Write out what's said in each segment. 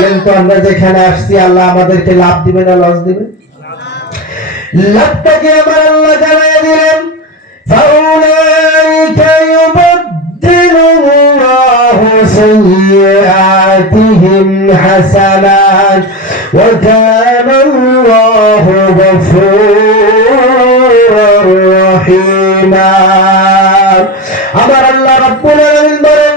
বলেন তো আমরা যেখানে আসছি আল্লাহ আমাদেরকে লাভ দিবে না লস দিবে? লাভটাকে আমার আল্লাহ জানাই দিলেন, ফাউলাইকা ইউবাদদিলুল্লাহু সাইয়্যাতিহিম হাসানাত ওয়া কানাল্লাহু গফুরুর রহিমা। আমার আল্লাহ রাব্বুল আলামিন বলেন,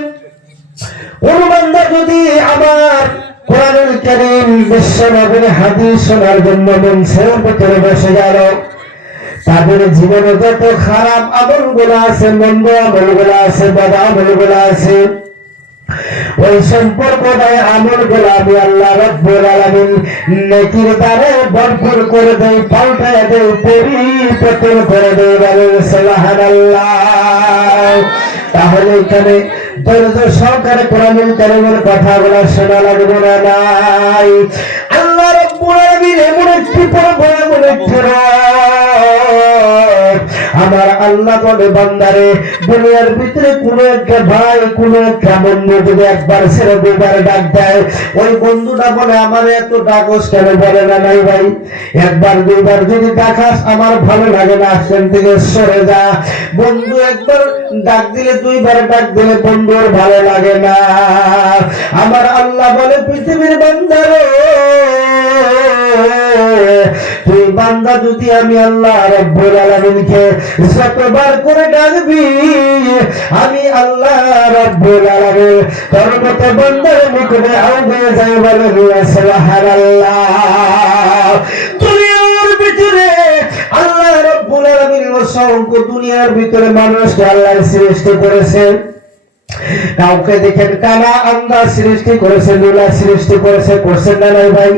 কোন বান্দা যদি আমার কোরআনুল কারীম বিশ্বনবীর হাদিস শোনার জন্য মঞ্চের ভিতরে বসে গেল, তাদের জীবনে যত খারাপ আমলগুলো আছে, মন্দ আমলগুলো আছে, বদ আমলগুলো আছে, ওই সম্পর্কটাই আমলগুলো আমি আল্লাহ রাব্বুল আলামিন নেকির দ্বারা ভরপুর করে দেই, পাল্টায় দেই, পরিবর্তন করে দেই। বলেন সুবহানাল্লাহ। তাহলে এখানে ধৈর্য সহকারে কোরআনুল কারীমের কথাগুলো শোনা লাগবে না? নাই। আল্লাহ রাব্বুল আলামিন এমন একটি পরম এমন একটি আমার আল্লাহ বলে, বান্দারে দুনিয়ার ভিতরে কোন একটা ভাই, কোন একটা বন্ধু যদি একবার ছেড়ে দুবার ডাক দেয়, ওই বন্ধুটা বলে আমার এত ডাকস কেন? বলে না নাই ভাই, একবার দুইবার যদি ডাকাস আমার ভালো লাগে না, আসেন থেকে সরে যা। বন্ধু একবার ডাক দিলে, দুইবার ডাক দিলে বন্ধুর ভালো লাগে না। আমার আল্লাহ বলে, পৃথিবীর বান্দারে তুই বান্দা যদি আমি আল্লাহ রাব্বুল আলামিনকে যতবার করে ডাকবি, আমি আল্লাহ রাব্বুল আলামিন তোর মতো বান্দার নিকটে আগে যাই। বলেন সুবহানাল্লাহ। দুনিয়ার ভিতরে আল্লাহ রাব্বুল আলামিন অসংখ্য দুনিয়ার ভিতরে মানুষকে আল্লাহ সৃষ্টি করেছেন। কাউকে দেখেন কানা আন্ধা সৃষ্টি করেছে, লুলা সৃষ্টি করেছে, করছেন না নাই ভাই?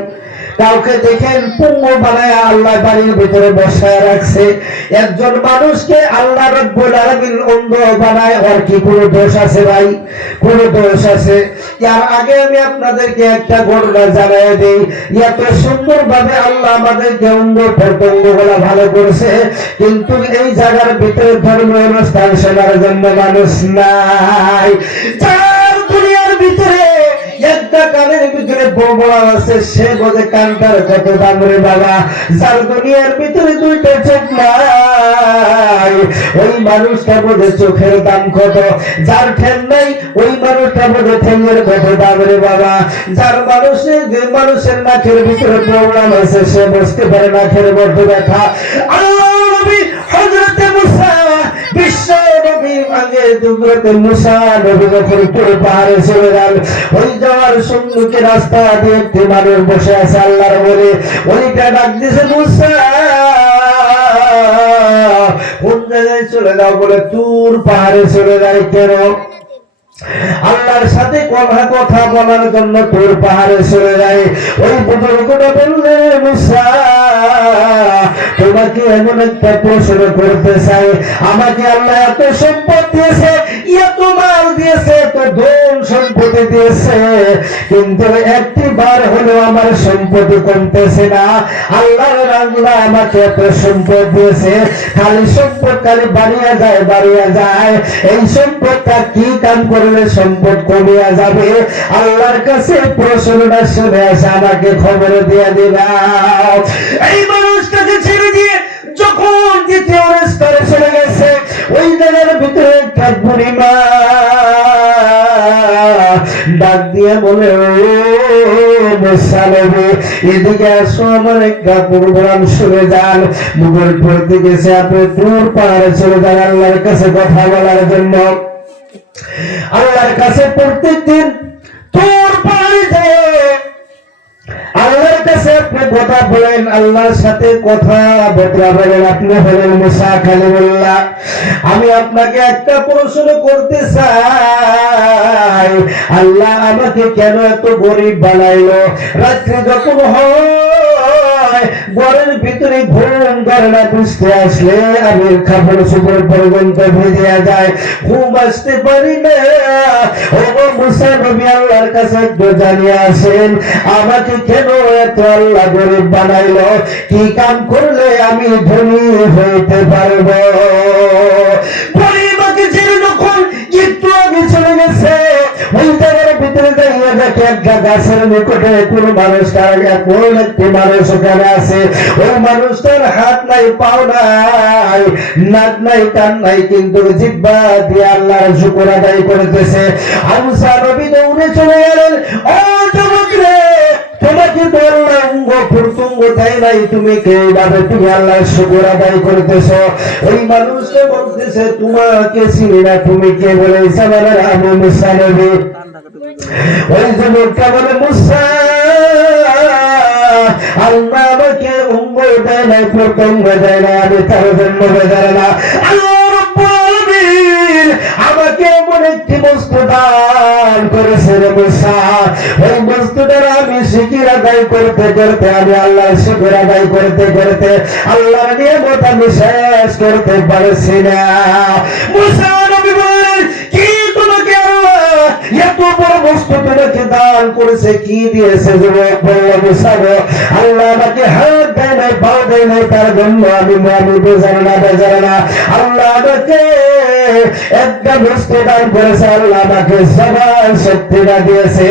কাউকে দেখেন পঙ্গু বানায় আল্লাহ বাড়ির ভিতরে বসায় রাখছে। একজন মানুষকে আল্লাহ রাব্বুল আলামিন অন্ধ বানায়, ওর কি কোনো দোষ আছে ভাই? কোনো দোষ আছে? এর আগে আমি আপনাদেরকে একটা ঘটনা জানাই দেই। এত সুন্দর ভাবে আল্লাহ আমাদেরকে অন্ধ প্রত্যঙ্গগুলা ভালো করেছে, কিন্তু এই জায়গার ভিতরে ধর্মীয় অনুষ্ঠান শোনার জন্য মানুষ নাই। যার দুনিয়ার ভিতরে একটা কানের ভিতরে বোমা আছে, সে বোঝে কানটার কত দাম রে বাবা। যার দুনিয়ার ভিতরে দুইটা চোখ নাই, ওই মানুষটা বোঝে চোখের দাম কত। যার ঠ্যাং নাই, ওই মানুষটা বোঝে ঠ্যাংয়ের কত দাম রে বাবা। যার মানুষের নাকের ভিতরে প্রবলেম আছে, সে বুঝতে পারে নাকের মধ্যে ব্যথা। আল্লাহ নবী হযরত মুসা বিশ্ব নবী আগে হযরত মুসা নবী যখন পাহাড়ে চলে যান, ওই যাওয়ার সম্মুখে রাস্তা দিয়ে একটি মানুষ বসে আছে। আল্লাহর বলে ওইটা ডাক দিয়েছে, মুসা কোন জায়গায় চলে যাও? বলে তুর পাহাড়ে চলে যাই। কেন? আল্লাহর সাথে কথা বলার জন্য তুর পাহাড়ে চলে যায়। ওই বুজুর্গটা বললে, মুসা তোমাকে এমন একটা প্রশ্ন করতে চাই। আমাকে আল্লাহ এত সম্পদ দিয়েছে, এত মাল দিয়েছে, এত ধন সম্পত্তি দিয়েছে, কিন্তু একটি বার হলেও আমার সম্পত্তি কমতেছে না। আল্লাহর আল্লাহ আমাকে এত সম্পদ দিয়েছে, খালি সম্পদ খালি বাড়িয়া যায়, বাড়িয়া যায়। এই সম্পদটা কি কাম করলে সম্পদ কমিয়া যাবে? আল্লাহর কাছে প্রশ্নটা শুনে আসে, আমাকে খবর দিয়ে দিলাম। এই মানুষটাকে ছেড়ে দিয়ে যখন দ্বিতীয় স্তরে চলে গেছে, ওই জায়গার ভিতরে একটা বুড়িমা ডাক দিয়ে বলে, মুসা নবী এদিকে আসো, আমার একটা প্রোগ্রাম শুনে যান। মুঘল পড়তে গেছে, আপনি দূর পাহাড়ে চলে যান আল্লাহর কাছে কথা বলার জন্য। আল্লাহর কাছে প্রত্যেকদিন দূর পাহাড়ে যায়, আল্লাহর কাছে আপনি কথা বলেন, আল্লাহর সাথে কথা বতরা বলেন। আপনি হলেন মুসা কালিমুল্লাহ। আমি আপনাকে একটা প্রশ্ন করতে চাই, আল্লাহ আমাকে কেন এত গরিব বানাইলো? রাত্রে যখন হয় ঘরের ভিতরে ঘুম করে না, বুঝতে আসলে আমি কাপড় চোপড় পর্যন্ত ভিজে যায়, ঘুম আসতে পারি না। ও মুসা নবী আল্লাহর কাছে একটু জানিয়ে আসেন, আমাকে কেন এত আল্লাহ গরিব বানাইলো? কি কাম করলে আমি ধনী হইতে পারবো? পরিবারকে ছেড়ে যখন একটু আগে চলে গেছে, ওই জায়গার ভিতরে দাঁড়িয়ে দেখে একটা গাছের নিকটে কোন মানুষটার কোন একটি মানুষ ওখানে আছে। ওই মানুষটার হাত নাই, পাও নাই, নাক নাই, কান নাই, কিন্তু জিহ্বা দিয়ে আল্লাহর শুকর আদায় করতেছে। মুসা নবী দৌড়ে চলে গেলেন, ও যুবক রে, তোমাকে তো আল্লাহ অঙ্গ প্রত্যঙ্গ দেয় নাই, তুমি কিভাবে তুমি আল্লাহর শুকর আদায় করতেছো? ওই মানুষটা বলতেছে, তোমাকে চিনি না, তুমি কে? বলে আমি মুসা নবী। ওই যুবকটা বলে, মুসা, আল্লাহ আমাকে অঙ্গ দেয় নাই, প্রত্যঙ্গ দেয় না, আমি তার জন্য বেজার না। আল্লাহ রাব্বুল আলামিন আমাকে এমন একটি বস্তু দান করেছে রে মুসা, ওই বস্তুটার আমি জিকির আদায় করতে করতে, আমি আল্লাহর শুকর আদায় করতে করতে আল্লাহর নিয়ামত আমি শেষ করতে পারছি না। মুসা নবী বললেন, কি তোমাকে আল্লাহ এত বড় বস্তু তোমাকে দান করেছে, কি দিয়েছে? যুবক বলল, মুসা গো, আল্লাহ আমাকে হাত দেয় নাই, পা দেয় নাই, তার জন্য আমি বেজার না, বেজার না। আল্লাহ আমাকে একটা বস্তু দান করেছে, আল্লাহ আমাকে জবান শক্তিটা দিয়েছে,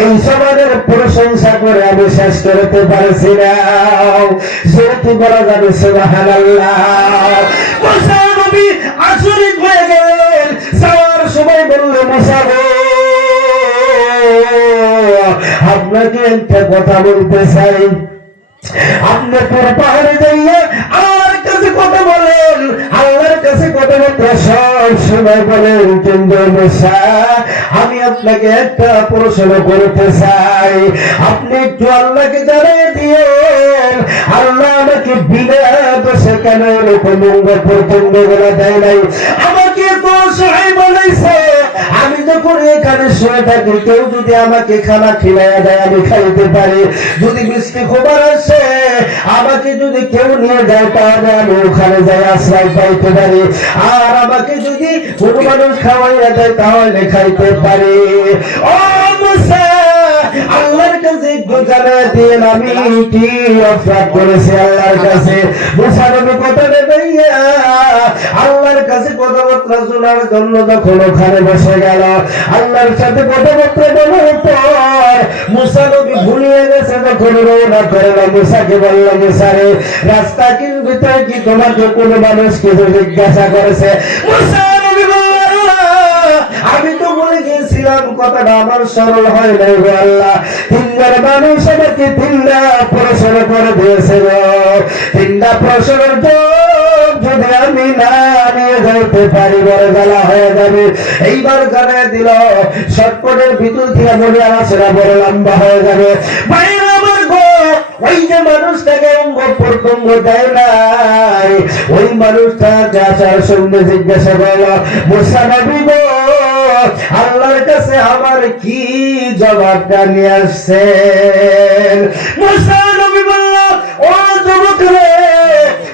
এই জবানের প্রশংসা করে আমি শেষ করতে পারছি না। যেটি বলা যাবে সুবহানাল্লাহ। মুসা নবী আচরিত হয়ে গেলেন। যাওয়ার সময় বলল, মুসা গো, আপনাকে একটা কথা বলতে চাই। আপনি তোর পাহাড়ে যাইয়া আমার কাছে কথা বলেন, আল্লাহর কাছে কথাবার্তা সব সময় বলেন, কিন্তু মুসা আমি আপনাকে একটা প্রশ্ন করতে চাই। আপনি একটু আল্লাহকে জানিয়ে দিয়েন, আল্লাহ আমাকে বিনা দোষে কেন এরকম অঙ্গ প্রত্যঙ্গ গুলো দেয় নাই? আমাকে তো সহায় বলেছে, আমি যখন এখানে শুয়ে থাকি, কেউ যদি আমাকে খানা খিলাইয়া দেয় আমি খাইতে পারি, যদি মিষ্টি খবর আসে আমাকে যদি কেউ নিয়ে যায় তাহলে আমি ওখানে যাই আশ্রয় পাইতে পারি, আর আমাকে যদি কোনো মানুষ খাওয়াইয়া দেয় তাহলে খাইতে পারি। ও মুসা, আল্লাহর কাছে জানাই দিন আমি কি অপরাধ করেছি আল্লাহর কাছে। মুসা নবী কথা দেয়া আল্লাহর কাছে কথাবার্তা শোনার জন্য যখন ওখানে বসে গেল, আল্লাহর সাথে কথাবার্তা বলার পর মুসা নবী ভুলিয়ে গেছে, যখন রওনা করলো মুসাকে বলল, মুসা রে, রাস্তা কি ভিতরে কি তোমাকে কোনো মানুষ কিছু জিজ্ঞাসা করেছে? মুসা নবী বলল, আমি তো বলে গেছিলাম, কথাটা আমার সরল হয় নাই গো আল্লাহ। তিনবার মানুষ আমাকে তিনটা প্রশ্ন করে দিয়েছে গো, তিনটা প্রশ্নের জবাব যদি আমি না নিয়ে যাইতে পারি বড় জ্বালা হয়ে যাবে। এইবার জানিয়ে দিল, শর্টকটের ভিতর থেকে বলে আলোচনা বড় লম্বা হয়ে যাবে। বাইরে আমার গো, ওই যে মানুষটাকে অঙ্গ প্রত্যঙ্গ দেয় নাই, ওই মানুষটাকে আসার সঙ্গে জিজ্ঞাসা করলো, মুসা নবী গো, আল্লাহর কাছে আমার কি জবাবটা নিয়ে আসছেন? মুসা নবী বলল, ও যুবক রে,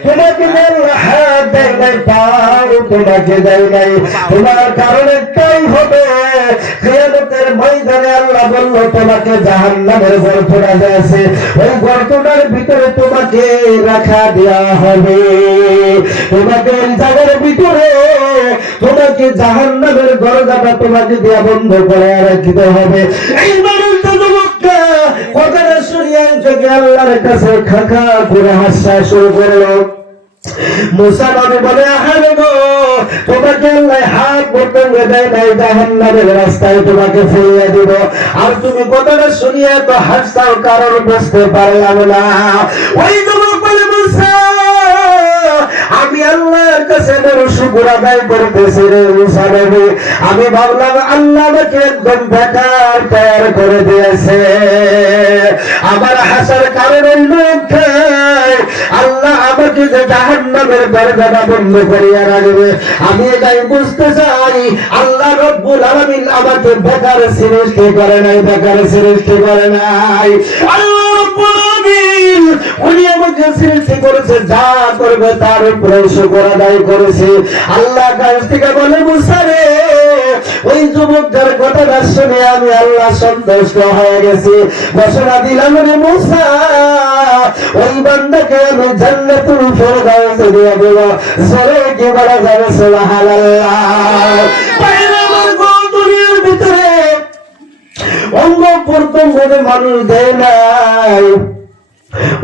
তোমাকে আল্লাহ হাত দেয় নাই, পাও তোমাকে দেয় নাই, তোমার কারণ একটাই হবে, কিয়ামতের ময়দানে আল্লাহ বলল তোমাকে জাহান্নামের গর্তটা আছে, ওই গর্তটার ভিতরে তোমাকে রাখা দেওয়া হবে। তোমাকে ওই জায়গার ভিতরে তোমাকে জাহান্নামের দরজাটা তোমাকে দেয়া বন্ধ করে রাখতে হবে। এই মানুষটা যুবকটা কথাটা শুনিয়ে থেকে আল্লাহর কাছে খাখা করে হাসা শুরু করলো। মুসা নবী বলে, আহারে গো, তোমাকে আল্লাহ হাত প্রত্যঙ্গ দেয় নাই, জাহান্নামের রাস্তায় তোমাকে ফেলিয়ে দিব, আর তুমি কথাটা শুনিয়ে তো হাসতাও, কারণ বুঝতে পারলাম না। ওই যুবক বলে, মুসা আমি আল্লাহর কাছে বড় শুকর আদায় করতেছি রে মুসা নবী, আমি ভাবলাম আল্লাহ আমাকে একদম বেকার তৈরি করে দিয়েছে, আমার হাসার কারণ আল্লাহ আমাকে যে জাহান্নামের দরজাটা বন্ধ করিয়া রাখবে, আমি এটাই বুঝতে চাই। আল্লাহ রব্বুল আলামিন আমাকে বেকার সৃষ্টি করে নাই, বেকার সৃষ্টি করে নাই। আল্লাহ রব্বুল আলামিন উনি আমাকে সৃষ্টি করেছে, যা করবে তার উপরে শুকর আদায় করেছে। আল্লাহ কাছ থেকে বলে, মুসা রে, ওই যুবকটার কথাটা শুনে আমি আল্লাহ সন্তুষ্ট হয়ে গেছি, ঘোষণা দিলাম রে মুসা, ওই বান্দাকে আমি জান্নাতুল ফেরদাউসে দিয়ে দেব। জোরে কি বলা যাবে সুবহানাল্লাহ। বাইরে আমার দুনিয়ার ভিতরে অঙ্গ প্রত্যঙ্গ মানুষ দেয় নাই,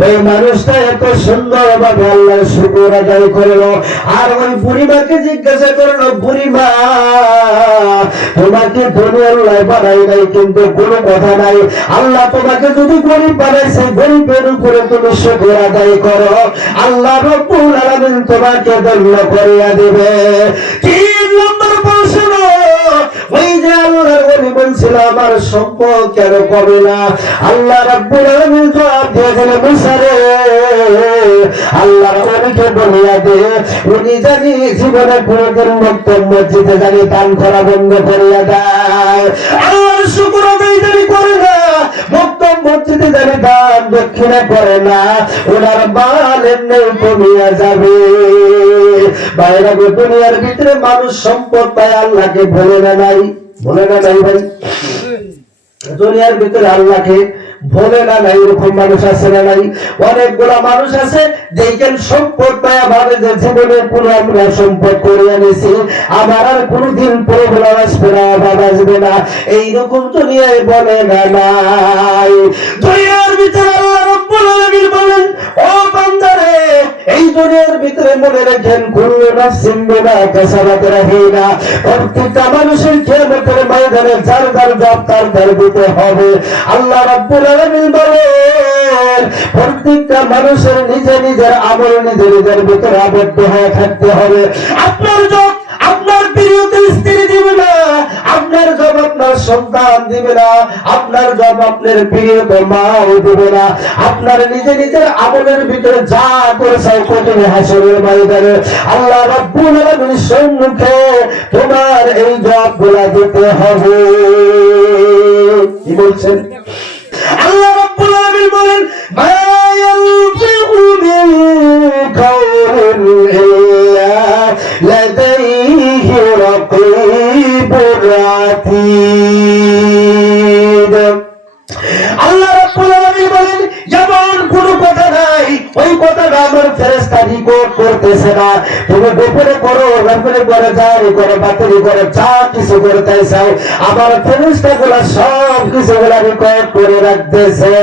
ওই মানুষটা এত সুন্দর ভাবে আল্লাহর শুকর আদায় করলো। আর ওই বুড়িমাকে জিজ্ঞাসা করলো, বুড়িমা তোমাকে ধনী আল্লাহ বানাই নাই, কিন্তু কোনো কথা নাই, আল্লাহ তোমাকে যদি গরিব বানাইছে, গরিবের উপরে তুমি শুকর আদায় করো, আল্লাহ রব্বুল আলামিন তোমাকে ধন্য করিয়া দিবে। 3 নম্বর প্রশ্ন, ওই যে আল্লাহর ওলি বলছিল আমার সম্পদ কেন কমে না, আল্লাহ রাব্বুল আলামিন জবাব দিয়েছিলেন, মুসা রে আল্লাহর ওলিকে বলিয়া দে উনি জানি জীবনে কোনদিন মক্তব মসজিদে জানি দান করা বন্ধ করিয়া দেয়, আল্লাহর শুকর আদায় জানি করে না, মক্তব মসজিদে জানি দান দক্ষিণা করে না, ওনার মাল এমনি কমিয়া যাবে। বাইরে দুনিয়ার ভিতরে মানুষ সম্পদ পায় আল্লাহকে ভুলে না নাই, ভুলে না নাই ভাই, দুনিয়ার ভিতরে আল্লাহকে ভোলে না নাই, এরকম মানুষ আছে না নাই? অনেকগুলা মানুষ আছে দেখেন সম্পদ পায়া ভাবে যে জীবনে পুরো আমরা সম্পদ করে আনেছি, আমার আর কোনদিন প্রবলেম আসবে না, অভাব আসবে না, এইরকম দুনিয়ায় বলে না নাই। দুনিয়ার ভিতরে আল্লাহ রাব্বুল আলামিন বলেন, ও বান্দারে এই দুনিয়ার ভিতরে মনে রাখেন, কুল্লু নাফসিন বিমা কাসাবাত রাহিনা, প্রত্যেকটা মানুষের কিয়ামতের ময়দানে যার যার জব তার দিতে হবে। আল্লাহ রাব্বুল আলামিন বলেন প্রত্যেকটা মানুষের নিজে নিজের আমল নিজে নিজের ভিতরে আবদ্ধ হয়ে থাকতে হবে। আপনার জব আপনার প্রিয় স্ত্রী দিবে না, আপনার জব আপনার সন্তান দিবে না, আপনার জব আপনার প্রিয় মাও দিবে না, আপনার নিজে নিজের আমলের ভিতরে যা করেছে কঠিন হাসরের ময়দানে আল্লাহ রাব্বুল আলামিনের সম্মুখে তোমার এই জবগুলা দিতে হবে। কি বলছেন আল্লাহ রাব্বুল আলামিন বলেন, মা ইয়ালফিযু মিন কাওলিন ইল্লা লাদাইহি রাকীবুর আতীদ। আল্লাহ রাব্বুল আলামিন বলেন যেমন কোনো কথা নাই, ওই কথাটা আমার ফেরেশতা রেকর্ড করতেছে না, তুমি গোপনে করো, গোপনে করে জারি করো, বাতিল করো, যা কিছু করতে চাও, আমার ফেরেশতাগুলো সব কিছুগুলো রেকর্ড করে রাখতেছে।